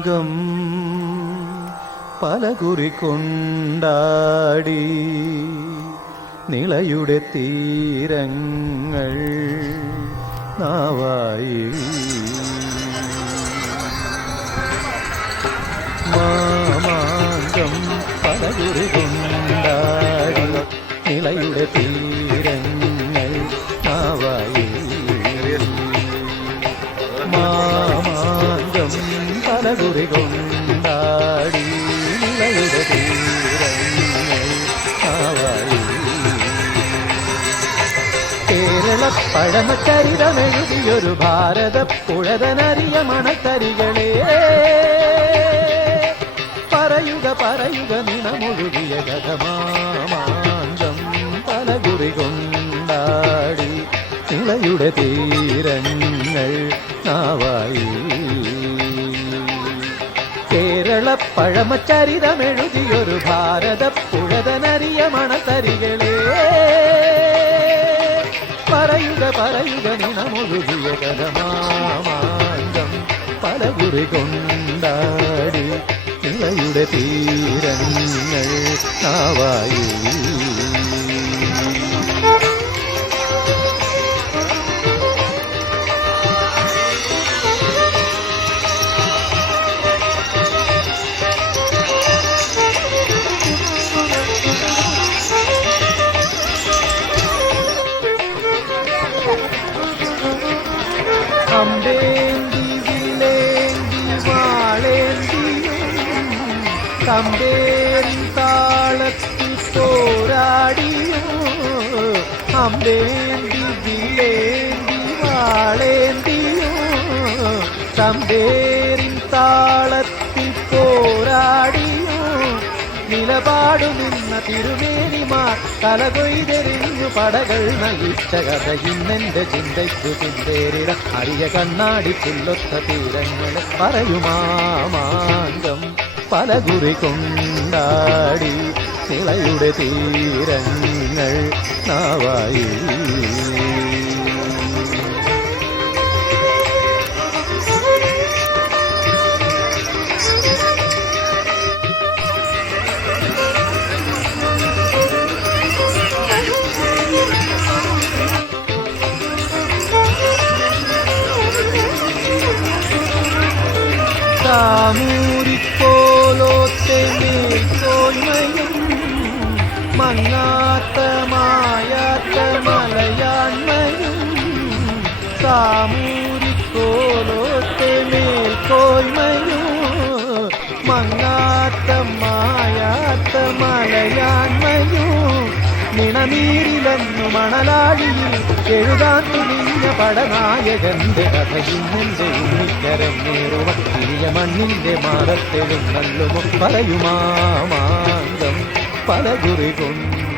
മാമാങ്കം പലകുറി കൊണ്ടാടി നിളയുടെ തീരങ്ങൾ നാവായി മാമാങ്കം പലകുറി കൊണ്ടാടി നിളയുടെ തീരങ്ങൾ നാവായി മാമാങ്കം പലകുറി കൊണ്ടാടി നിളയുടെ തീരങ്ങൾ നാവായി കേരള പഴമചരിതമെഴുതിയൊരു ഭാരത പുഴതനറിയ മണത്തരികളെ പറയുക പറയുക നിണമൊഴുകിയ കഥമാമാങ്കം പലകുറി കൊണ്ടാടി നിളയുടെ തീരങ്ങൾ നാവായി കേരള പഴമചരിതമെഴുതിയൊരു ഭാരത പുഴതനറിയ മണത്തരികളെ പറയുക പറയുക നിണമൊഴുകിയ കഥമാമാങ്കം പലകുറി കൊണ്ടാടി നിളയുടെ തീരങ്ങൾ നാവായി അമ്പേന്തി വില്ലേന്തി വാളേന്തിയും കമ്പേരി താളത്തിൽ പോരാടിയും അമ്പേന്തി വില്ലേന്തി വാളേന്തിയും കമ്പേരി താളത്തിൽ പോരാടിയും നിലപാടു നിന്ന തിരുമേനിമാർ തലകൊയ്തെറിഞ്ഞു പടകൾ നയിച്ച കഥ ഇന്നെന്റെ ചിന്തയ്ക്കു ചിന്തേരിട അരിയ കണ്ണാടി പുല്ലൊത്ത തീരങ്ങളെ പറയുമാമാങ്കം പലകുറി കൊണ്ടാടി നിളയുടെ തീരങ്ങൾ നാവായി സാമൂരിക്കോലോത്തെ മേൽക്കോയ്മയും മങ്ങാത്ത മായാത്ത മലയാണ്മയും സാമൂരിക്കോലോത്തെ മേൽക്കോയ്മയും മങ്ങാത്ത മായാത്ത മലയാണ്മയും നിണനീരിലെന്നു മണലാഴിയിൽ എഴുതാൻ തുനിഞ്ഞ പടനായകന്റെ കഥയിന്നെന്റെ ഉണ്ണിക്കരം നേറുവ തിരിയ മണ്ണിന്റെ മാറത്തെഴുന്നള്ളുമോ പറയുമാമാങ്കം പലകുറി കൊണ്ട്